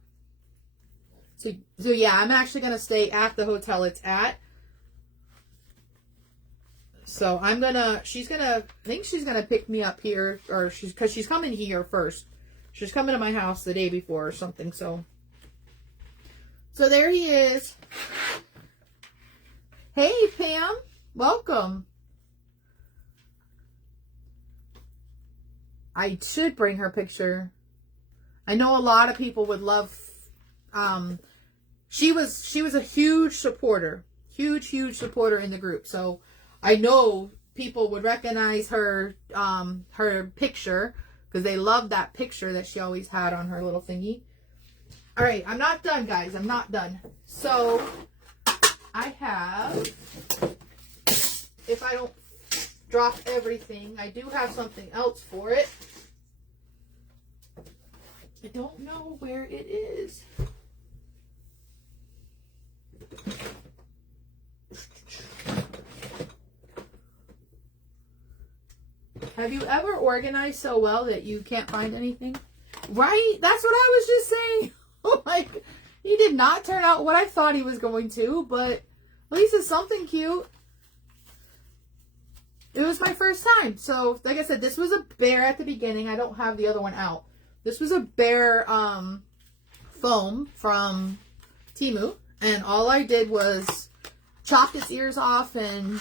So yeah, I'm actually going to stay at the hotel it's at. So I think she's gonna pick me up here, or because she's coming here first. She's coming to my house the day before or something. So there he is. Hey Pam, welcome. I should bring her picture. I know a lot of people would love. She was a huge supporter, huge supporter in the group. So I know people would recognize her picture because they love that picture that she always had on her little thingy. All right, I'm not done, guys. I'm not done. So I have, if I don't drop everything, I do have something else for it. I don't know where it is. Have you ever organized so well that you can't find anything? Right? That's what I was just saying. Oh my, he did not turn out what I thought he was going to, but at least it's something cute. It was my first time. So, like I said, this was a bear at the beginning. I don't have the other one out. This was a bear foam from Temu. And all I did was chop its ears off and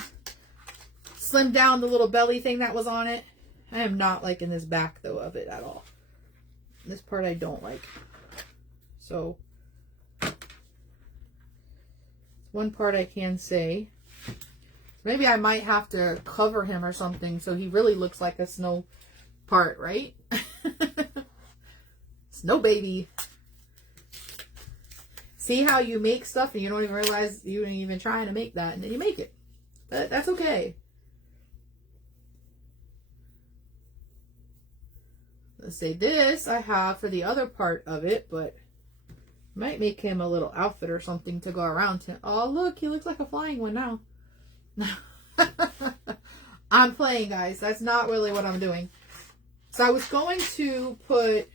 slim down the little belly thing that was on it. I am not liking this back though of it at all. This part I don't like. So one part I can say. Maybe I might have to cover him or something so he really looks like a snow part, right? Snow baby. See how you make stuff and you don't even realize you ain't even trying to make that and then you make it. But that's okay. Let's say this I have for the other part of it, but might make him a little outfit or something to go around him. Oh, look, he looks like a flying one now. I'm playing, guys. That's not really what I'm doing. So I was going to put,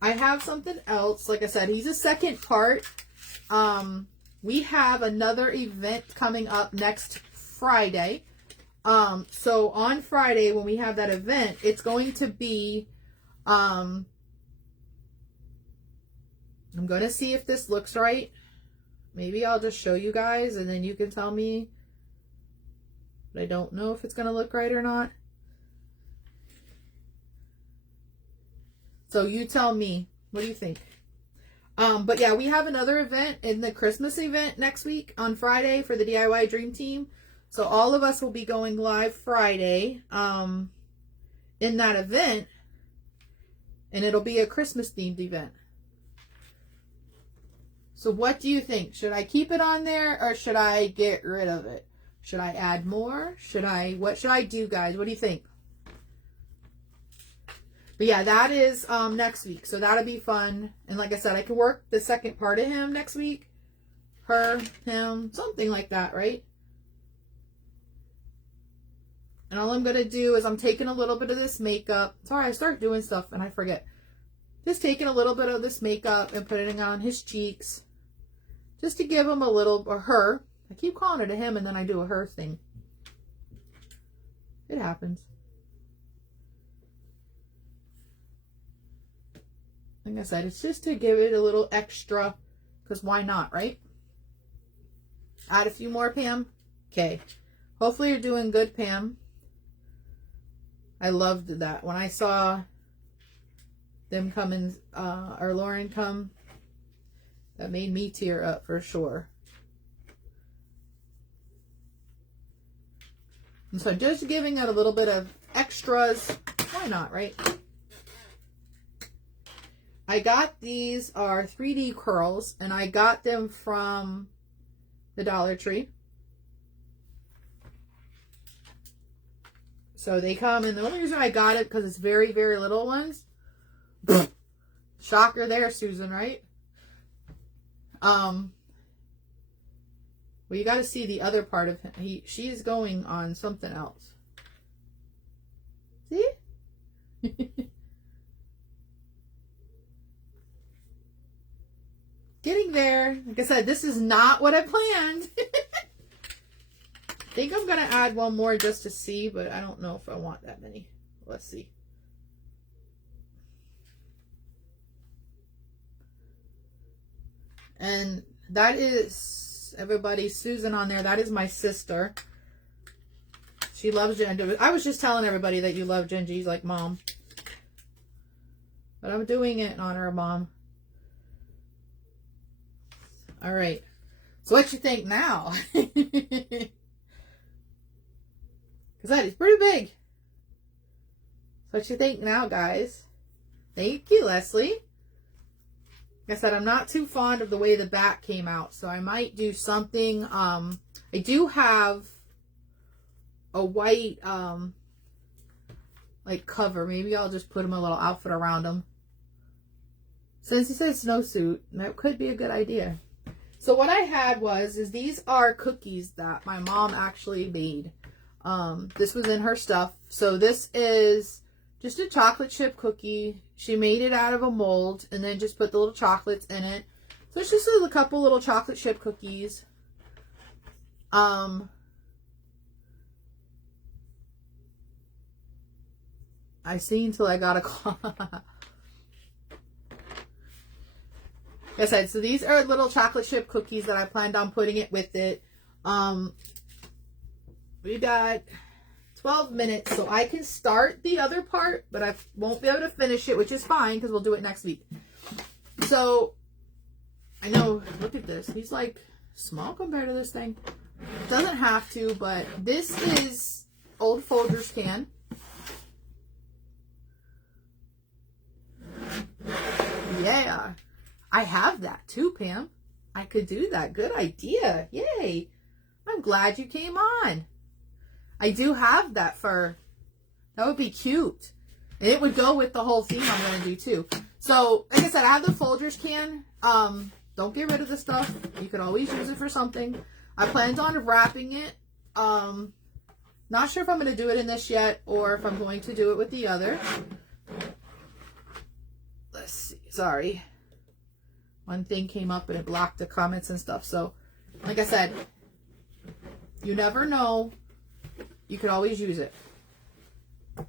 I have something else. Like I said, he's a second part. We have another event coming up next Friday. So on Friday when we have that event, it's going to be, I'm going to see if this looks right. Maybe I'll just show you guys and then you can tell me. But I don't know if it's going to look right or not. So you tell me. What do you think? But yeah, we have another event in the Christmas event next week on Friday for the DIY Dream Team. So all of us will be going live Friday in that event. And it'll be a Christmas themed event. So what do you think? Should I keep it on there or should I get rid of it? Should I add more? What should I do, guys? What do you think? But yeah, that is next week. So that'll be fun. And like I said, I can work the second part of him next week. Her, him, something like that, right? And all I'm going to do is I'm taking a little bit of this makeup. Sorry, I start doing stuff and I forget. Just taking a little bit of this makeup and putting it on his cheeks. Just to give him a little, or her. I keep calling it a him and then I do a her thing. It happens. Like I said, it's just to give it a little extra. Because why not, right? Add a few more, Pam. Okay. Hopefully you're doing good, Pam. I loved that. When I saw them come in, or Lauren come, that made me tear up for sure. And so just giving it a little bit of extras. Why not, right? I got these are 3D curls and I got them from the Dollar Tree. So they come, and the only reason I got it because it's very, very little ones. Shocker there, Susan, right? Well, you got to see the other part of him. She's going on something else. See? Getting there. Like I said, this is not what I planned. I think I'm going to add one more just to see, but I don't know if I want that many. Let's see. And that is, everybody, Susan on there, that is my sister. She loves Gingerbread. I was just telling everybody that you love Gingie's like Mom. But I'm doing it in honor of Mom. All right. So what you think now? Because that is pretty big. So what you think now, guys? Thank you, Leslie. Like I said, I'm not too fond of the way the back came out, so I might do something. I do have a white like cover. Maybe I'll just put him a little outfit around him. Since he says snowsuit, that could be a good idea. So what I had is these are cookies that my mom actually made. This was in her stuff. So this is just a chocolate chip cookie. She made it out of a mold and then just put the little chocolates in it. So it's just a couple little chocolate chip cookies. I see until I got a call. Like I said, so these are little chocolate chip cookies that I planned on putting it with it. We got 12 minutes, so I can start the other part, but I won't be able to finish it, which is fine because we'll do it next week. So, I know, look at this. He's like small compared to this thing. Doesn't have to, but this is old Folgers can. Yeah, I have that too, Pam. I could do that. Good idea. Yay. I'm glad you came on. I do have that fur. That would be cute. And it would go with the whole theme I'm going to do too. So, like I said, I have the Folgers can. Don't get rid of the stuff. You could always use it for something. I planned on wrapping it. Not sure if I'm going to do it in this yet or if I'm going to do it with the other. Let's see. Sorry. One thing came up and it blocked the comments and stuff. So, like I said, you never know. You could always use it.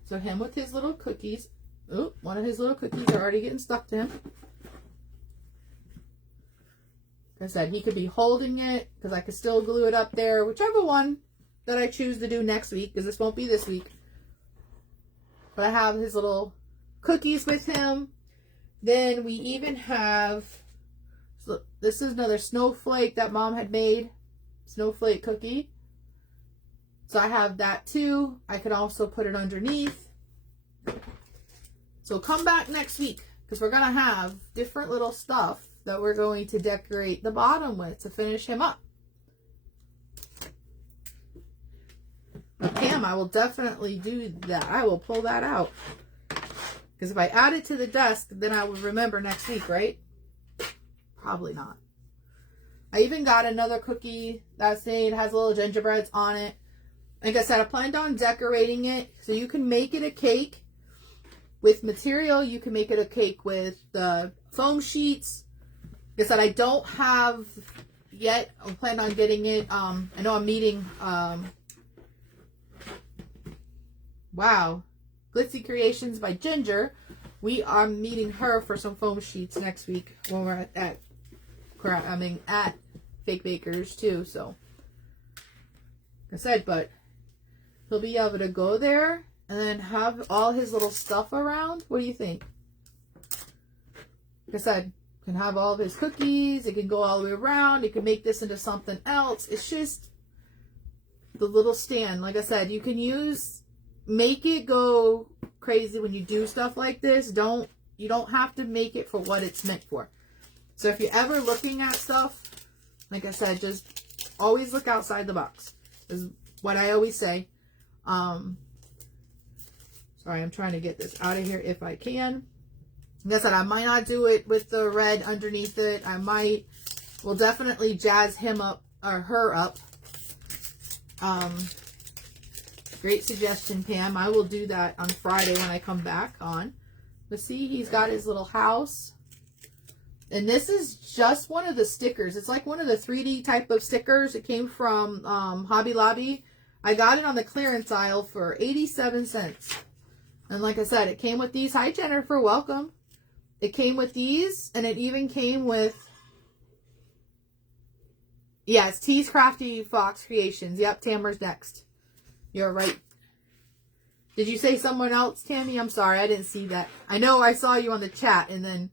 So him with his little cookies. Oh, one of his little cookies are already getting stuck to him. Like I said, he could be holding it because I could still glue it up there. Whichever one that I choose to do next week, because this won't be this week. But I have his little cookies with him. Then we even have, so this is another snowflake that Mom had made. Snowflake cookie. So I have that too. I could also put it underneath. So come back next week because we're going to have different little stuff that we're going to decorate the bottom with to finish him up. But Pam, I will definitely do that. I will pull that out. Because if I add it to the desk, then I will remember next week, right? Probably not. I even got another cookie that's saying it has little gingerbreads on it. Like I said, I planned on decorating it. So you can make it a cake with material. You can make it a cake with the foam sheets. Like I said, I don't have yet. I plan on getting it. I know I'm meeting, wow, Glitzy Creations by Ginger. We are meeting her for some foam sheets next week when we're at Fake Bakers too. So, like I said, but he'll be able to go there and then have all his little stuff around. What do you think? Like I said, can have all of his cookies. It can go all the way around. You can make this into something else. It's just the little stand. Like I said, you can make it go crazy when you do stuff like this. You don't have to make it for what it's meant for. So if you're ever looking at stuff, like I said, just always look outside the box is what I always say. Sorry, I'm trying to get this out of here if I can. Like I said, I might not do it with the red underneath it. I might, will definitely jazz him up or her up. Great suggestion, Pam. I will do that on Friday when I come back on. But see, he's got his little house. And this is just one of the stickers. It's like one of the 3D type of stickers. It came from Hobby Lobby. I got it on the clearance aisle for 87 cents. And like I said, it came with these. Hi, Jennifer. Welcome. It came with these. And it even came with... Yeah, it's T's Crafty Fox Creations. Yep, Tamer's next. You're right. Did you say someone else, Tammy? I'm sorry, I didn't see that. I know I saw you on the chat and then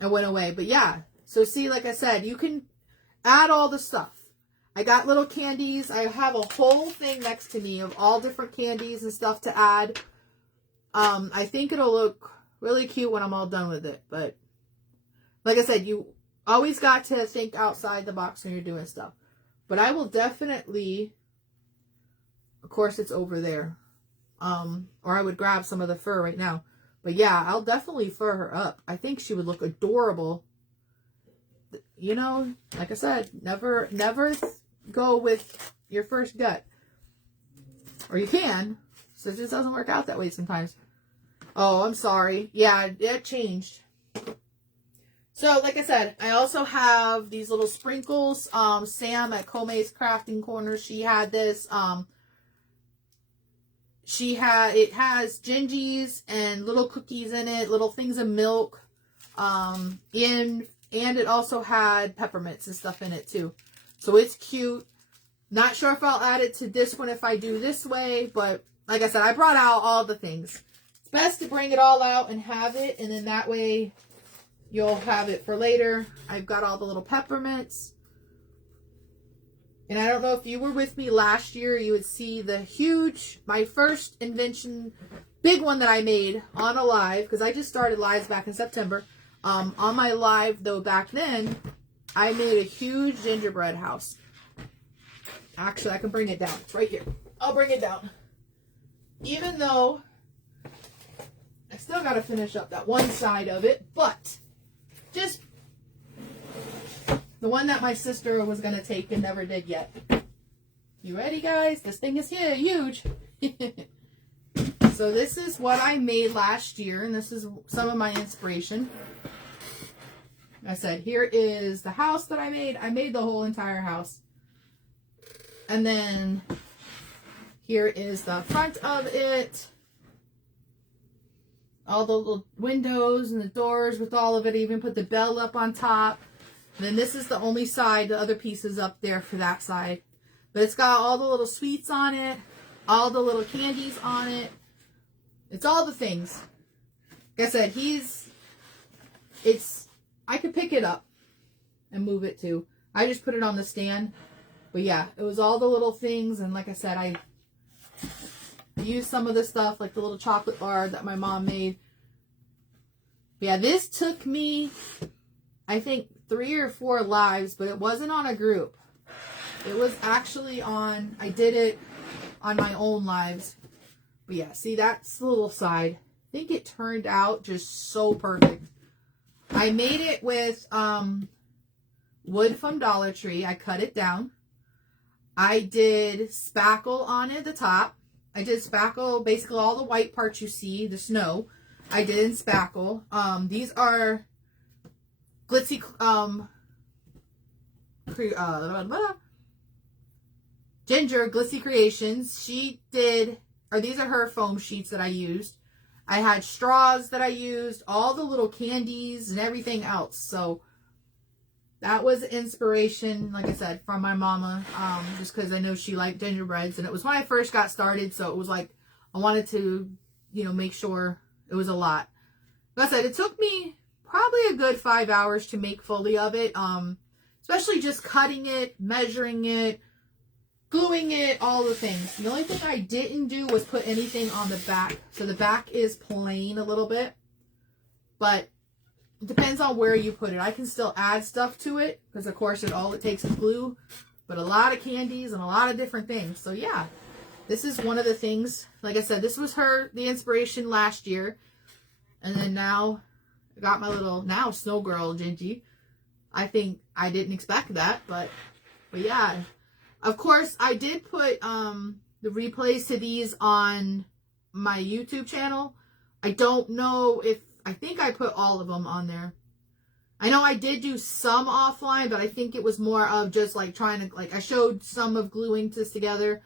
I went away. But yeah, so see, like I said, you can add all the stuff. I got little candies. I have a whole thing next to me of all different candies and stuff to add. I think it'll look really cute when I'm all done with it. But like I said, you always got to think outside the box when you're doing stuff. But I will definitely, of course it's over there. Or I would grab some of the fur right now. But yeah, I'll definitely fur her up. I think she would look adorable. You know, like I said, never go with your first gut. Or you can. So it just doesn't work out that way sometimes. Oh, I'm sorry. Yeah, it changed. So, like I said, I also have these little sprinkles. Sam at Kome's Crafting Corner, she had this. It has Gingies and little cookies in it, little things of milk. And it also had peppermints and stuff in it too. So it's cute. Not sure if I'll add it to this one if I do this way, but like I said, I brought out all the things. It's best to bring it all out and have it, and then that way you'll have it for later. I've got all the little peppermints. And I don't know if you were with me last year, you would see the huge, my first invention, big one that I made on a live, because I just started lives back in September. On my live, though, back then, I made a huge gingerbread house. Actually, I can bring it down. It's right here. I'll bring it down. Even though I still got to finish up that one side of it, but just the one that my sister was going to take and never did yet. You ready, guys? This thing is here, huge. So this is what I made last year, and this is some of my inspiration. I said, here is the house that I made. I made the whole entire house. And then here is the front of it. All the little windows and the doors with all of it. I even put the bell up on top. And then this is the only side. The other piece is up there for that side. But it's got all the little sweets on it. All the little candies on it. It's all the things. Like I said, I could pick it up and move it too. I just put it on the stand. But yeah, it was all the little things. And like I said, I used some of the stuff, like the little chocolate bar that my mom made. But yeah, this took me, I think, 3 or 4 lives, but it wasn't on a group. It was actually on, I did it on my own lives. But yeah, see, that's the little side. I think it turned out just so perfect. I made it with wood from Dollar Tree. I cut it down. I did spackle on it at the top. I did spackle, basically all the white parts you see, the snow, I did in spackle. These are glitzy, Ginger Glitzy Creations. She did, or these are her foam sheets that I used. I had straws that I used, all the little candies and everything else. So that was inspiration, like I said, from my mama, just because I know she liked gingerbreads. And it was when I first got started, so it was like I wanted to, make sure it was a lot. Like I said, it took me probably a good 5 hours to make fully of it, especially just cutting it, measuring it, gluing it, all the things. The only thing I didn't do was put anything on the back. So the back is plain a little bit, but it depends on where you put it. I can still add stuff to it because, of course, all it takes is glue. but a lot of candies and a lot of different things. So yeah, this is one of the things. Like I said, this was the inspiration last year. And then now I got my little, now snow girl, Gingie. I think I didn't expect that, but yeah. Of course, I did put the replays to these on my YouTube channel. I don't know if, I think I put all of them on there. I know I did do some offline, but I think it was more of just like trying to, like I showed some of gluing this together,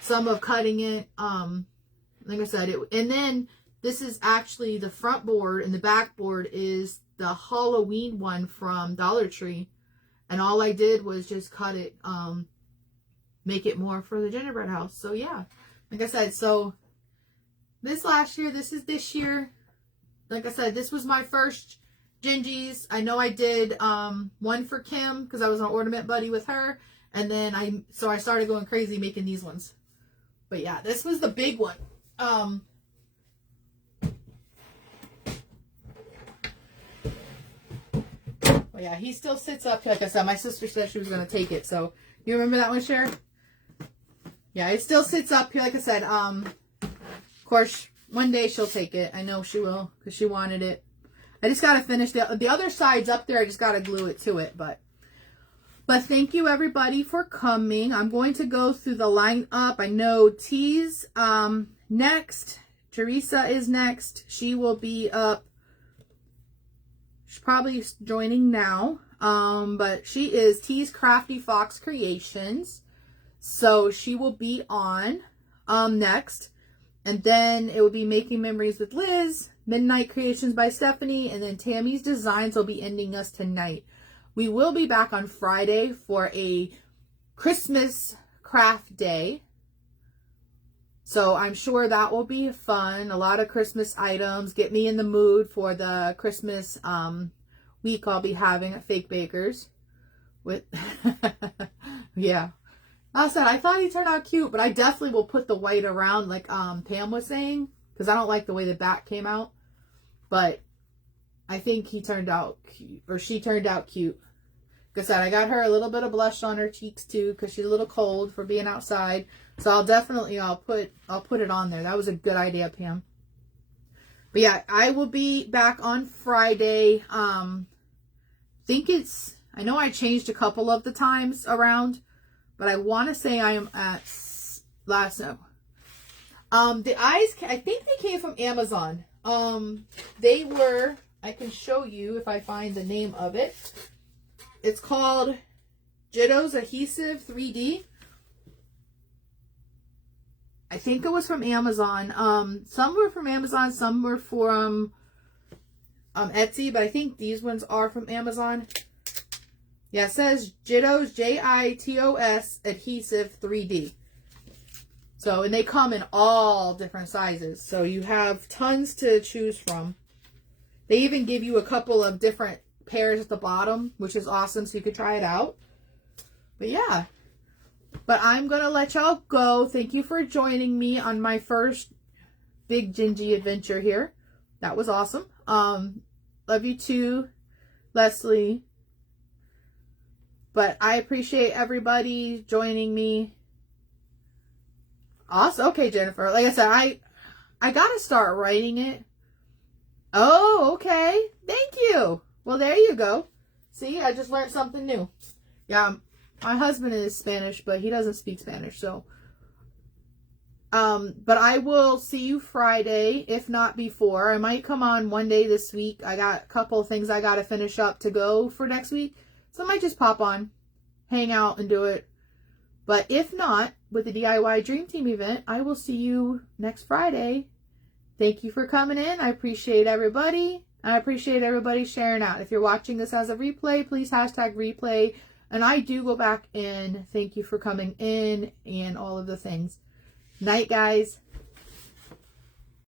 some of cutting it. Like I said, and then this is actually the front board, and the back board is the Halloween one from Dollar Tree. And all I did was just cut it, make it more for the gingerbread house. So yeah, like I said, so this last year, this is this year. Like I said, this was my first Gingies. I know I did one for Kim because I was an ornament buddy with her. And then I started going crazy making these ones. But yeah, this was the big one. Well, yeah, he still sits up. Like I said, my sister said she was going to take it. So you remember that one, Cher? Yeah, it still sits up here. Like I said, of course, one day she'll take it. I know she will because she wanted it. I just got to finish the other side's up there. I just got to glue it to it. But thank you, everybody, for coming. I'm going to go through the lineup. I know T's next. Teresa is next. She will be up. She's probably joining now. But she is T's Crafty Fox Creations. So she will be on next. And then it will be Making Memories with Liz, Midnight Creations by Stephanie, and then Tammy's Designs will be ending us tonight. We will be back on Friday for a Christmas craft day. So I'm sure that will be fun. A lot of Christmas items. Get me in the mood for the Christmas week I'll be having at Fake Bakers. With yeah. Like I said, I thought he turned out cute, but I definitely will put the white around like Pam was saying, because I don't like the way the back came out. But I think he turned out cute, or she turned out cute. Like I said, I got her a little bit of blush on her cheeks too, because she's a little cold for being outside. So I'll put it on there. That was a good idea, Pam. But yeah, I will be back on Friday. I know I changed a couple of the times around. But I want to say I am at the eyes, I think they came from Amazon. They were, I can show you if I find the name of it. It's called Jitto's Adhesive 3D. I think it was from Amazon. Some were from Amazon, some were from Etsy, but I think these ones are from Amazon. Yeah, it says Jitto's, J-I-T-O-S, Adhesive 3D. So, and they come in all different sizes. So, you have tons to choose from. They even give you a couple of different pairs at the bottom, which is awesome, so you could try it out. But, yeah. But I'm going to let y'all go. Thank you for joining me on my first big Gingie adventure here. That was awesome. Love you too, Leslie. But I appreciate everybody joining me. Awesome. Okay, Jennifer. Like I said, I got to start writing it. Oh, okay. Thank you. Well, there you go. See, I just learned something new. Yeah, my husband is Spanish, but he doesn't speak Spanish. So, but I will see you Friday, if not before. I might come on one day this week. I got a couple of things I got to finish up to go for next week. So I might just pop on, hang out, and do it. But if not, with the DIY Dream Team event, I will see you next Friday. Thank you for coming in. I appreciate everybody. I appreciate everybody sharing out. If you're watching this as a replay, please hashtag replay. And I do go back and thank you for coming in and all of the things. Night, guys.